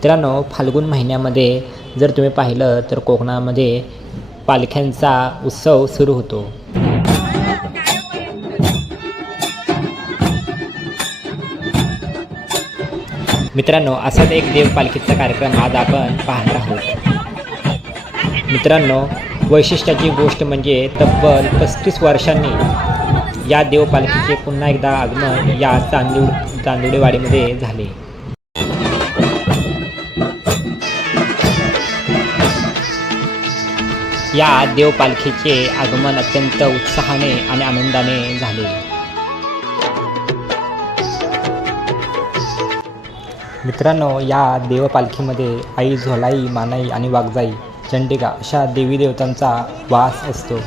मित्रांनो फाल्गुन महिन्यामध्ये जर तुम्ही पाहिलं तर कोकणामध्ये पालख्यांचा उत्सव सुरू होतो. मित्रांनो असाच एक देव पालखीचा कार्यक्रम आज आपण पाहणार आहोत. मित्रांनो वैशिष्ट्याची गोष्ट म्हणजे तब्बल पस्तीस वर्षांनी या देवपालखीचे पुन्हा एकदा आगमन या चांदूड चांदुडेवाडीमध्ये झाले. या देवपालखीचे आगमन अत्यंत उत्साहाने आणि आनंदाने झाले मित्रांनो या देवपालखीमध्ये आई झोलाई मानाई आणि वाघजाई चंडिका अशा देवी देवतांचा वास असतो.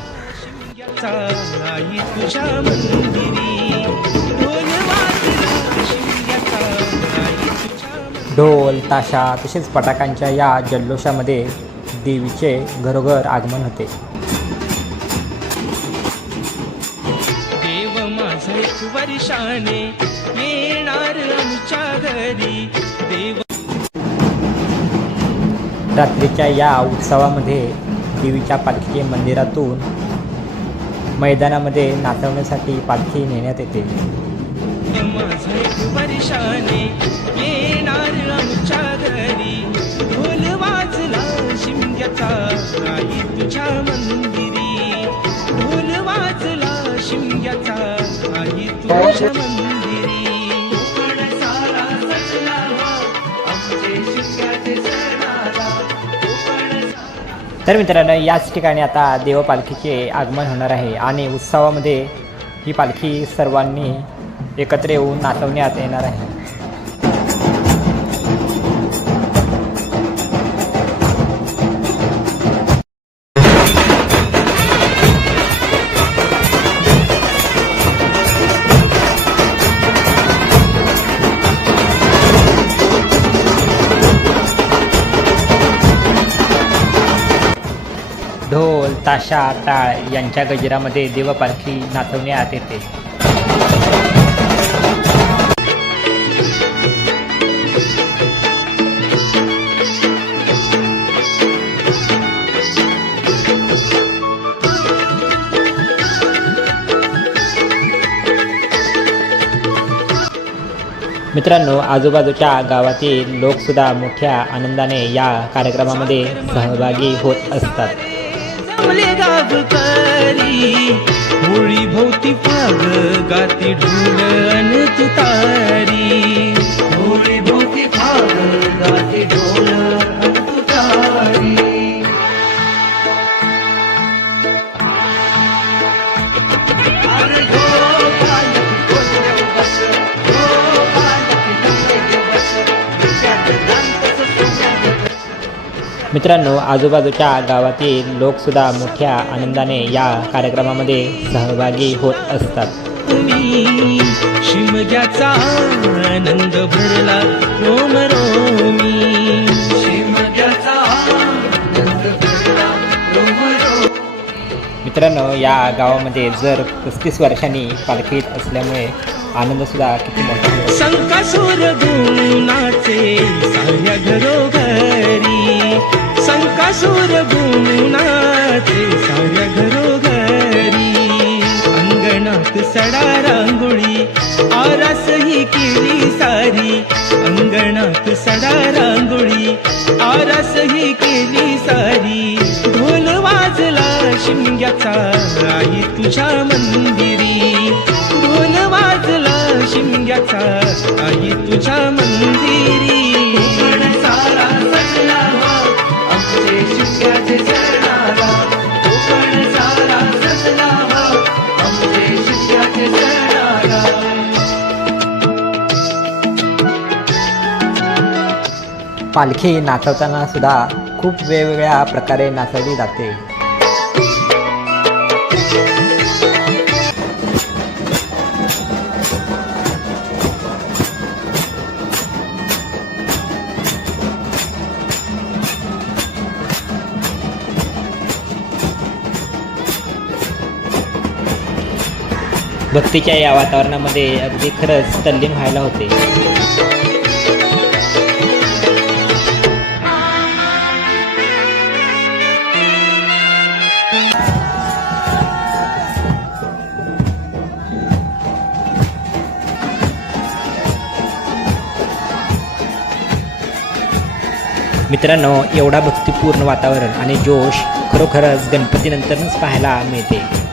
ढोल ताशा तसेच फटाकांच्या या जल्लोषामध्ये देवीचे घरोघर आगमन होते. देव माझा वर्षाने येणार आमच्या घरी. देव रात्रीच्या या उत्सवामध्ये देवीच्या पालखीचे मंदिरातून मैदानामध्ये नाचवण्यासाठी पालखी नेण्यात येते. येणार आमच्या घरी. शिमग्याचा आई तुझ्या मंदिरी. ढोल वाजला शिमग्याचा आई तुझ्या मंदिरी. कोकण सारा सजला हो, आमचे शिमग्याचे तर मित्रांनो याच ठिकाणी आता देवपालखीचे आगमन होणार आहे आणि उत्सवामध्ये ही पालखी सर्वांनी एकत्र येऊन नाचवण्यात येणार आहे. ताशा टाळ यांच्या गजरामध्ये देवपालखी नाचवण्यात येते. मित्रांनो आजूबाजूच्या गावातील लोकसुद्धा मोठ्या आनंदाने या कार्यक्रमामध्ये सहभागी होत असतात. फुले गाव करी होळी भोवती फाग गाती ढोल अन तुतारी. होळी भोवती फाग गाती ढोल मित्रांनो आजूबाजूच्या गावातील लोकसुद्धा मोठ्या आनंदाने या कार्यक्रमामध्ये सहभागी होत असतात. शिमग्याचा आनंद भरला रोम रोमी. शिमग्याचा मित्रांनो या गावामध्ये जर पस्तीस वर्षांनी पालखीत असल्यामुळे आनंदसुद्धा किती मोठा आहे. संकासूर गुणाचे साऱ्या घरोघरी. संकासूर गुणाचे साऱ्या घरोघरी अंगणात सडा रांगोळी आरास ही केली सारी अंगणात सडा रांगोळी आरास ही केली सारी. ढोल वाजला शिमग्याचा आई तुझ्या मंदिरी. ढोल वाजला शिमग्याचा आई तुझ्या मंदिरी. पालखी नाचवताना सुद्धा खूप वेगवेगळ्या प्रकारे नाचवली जाते. भक्तीच्या या वातावरणामध्ये अगदी खरंच तल्लीम व्हायला होते. मित्रांनो एवढा भक्तिपूर्ण वातावरण आणि जोश खरोखरच गणपतीनंतरच पाहायला मिळते.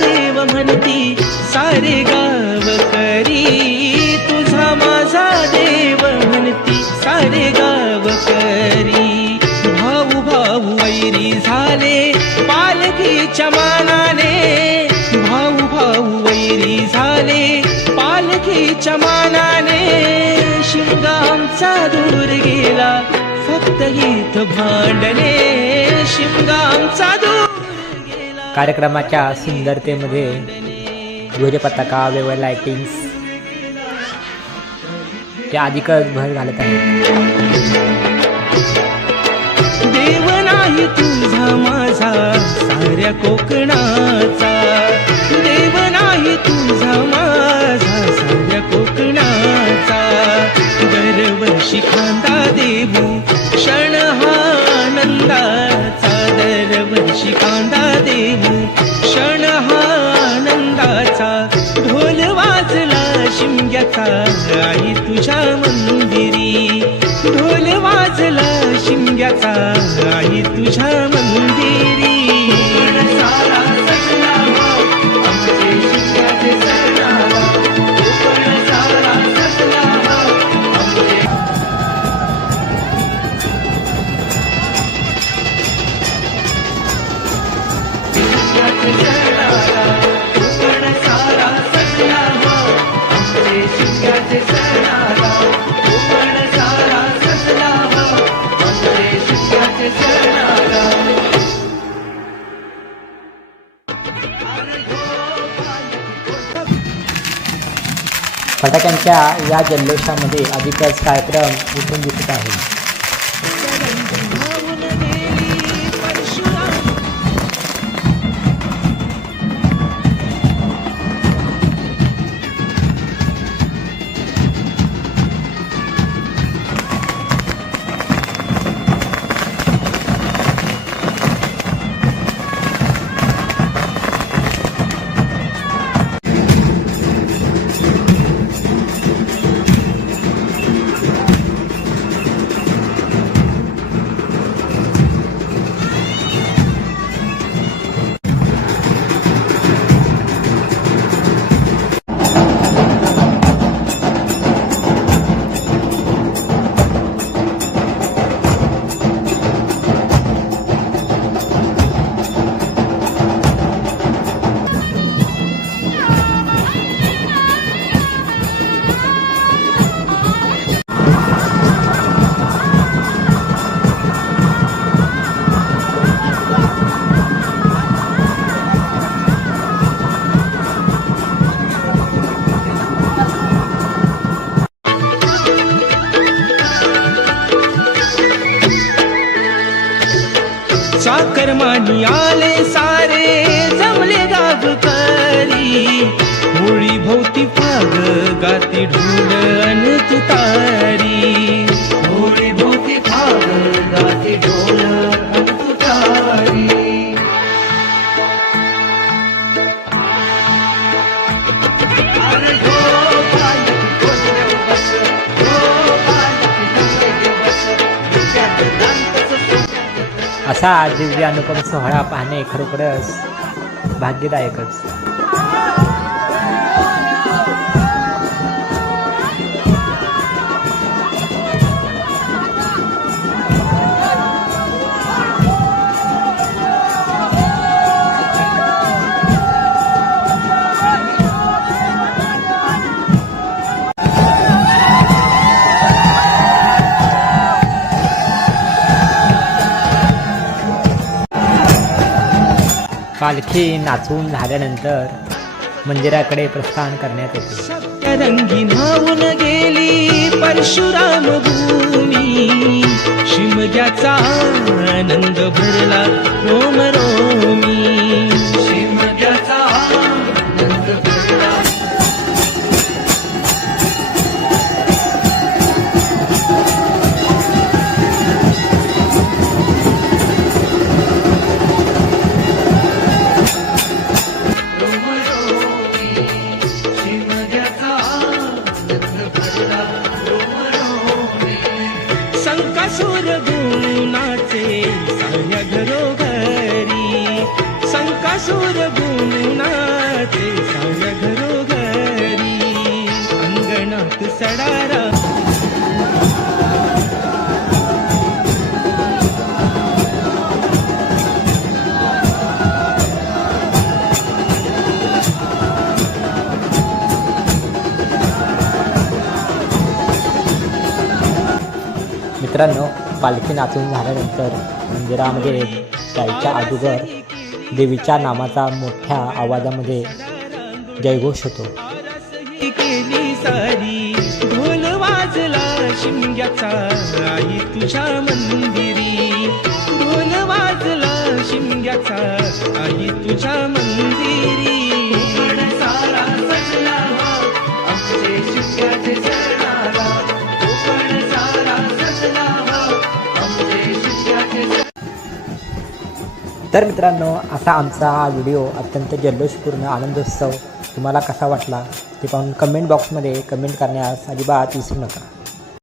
देव म्हणती सारे गाव करी. तुझा माझा देव म्हणती सारे गाव करी. भाऊ भाऊ वैरी झाले पालखीच्या मानाने. भाऊ भाऊ वैरी झाले पालखीच्या मानाने. शिमगा आमचा दूर गेला फक्त गीत भांडणे. शिमगा आमचा दूर कार्यक्रमाच्या सुंदरतेमध्ये ध्वजपताका वेगवेगळ्या लायटिंग्स ते अधिकच भर घालत आहेत देव नाही तुझा माझा साऱ्या कोकणाचा. शिमग्याचा फटाक्यांच्या या जल्लोषामध्ये अधिकच कार्यक्रम उठून दिसत आहे. चाकरमानी आले सारे जमले गावकरी होळी भोवती फाग गाती ढोल असा दिव्य अनुपम सोहळा पाहणे खरोखरच भाग्यदायकच. पालखी नाचून झाल्यानंतर मंदिराकडे प्रस्थान करण्यात येते. सप्तरंगी न्हावून गेली परशुराम भूमी. शिमग्याचा आनंद भरला रोम रोमी शिमग्याचा आनंद भरला मित्रांनो पालखी नाचून झाल्यानंतर मंदिरामध्ये जायच्या अगोदर देवीच्या नामाचा मोठ्या आवाजामध्ये जयघोष होतो. ढोल वाजला शिमग्याचा आई तुझ्या मंदिरी. ढोल वाजला शिमग्याचा आई तुझ्या मंदिरी. तर मित्रांनो असा आमचा हा व्हिडिओ अत्यंत जल्लोषपूर्ण आनंदोत्सव तुम्हाला कसा वाटला ते पाहून कमेंट बॉक्समध्ये कमेंट करण्यास अजिबात विसरू नका.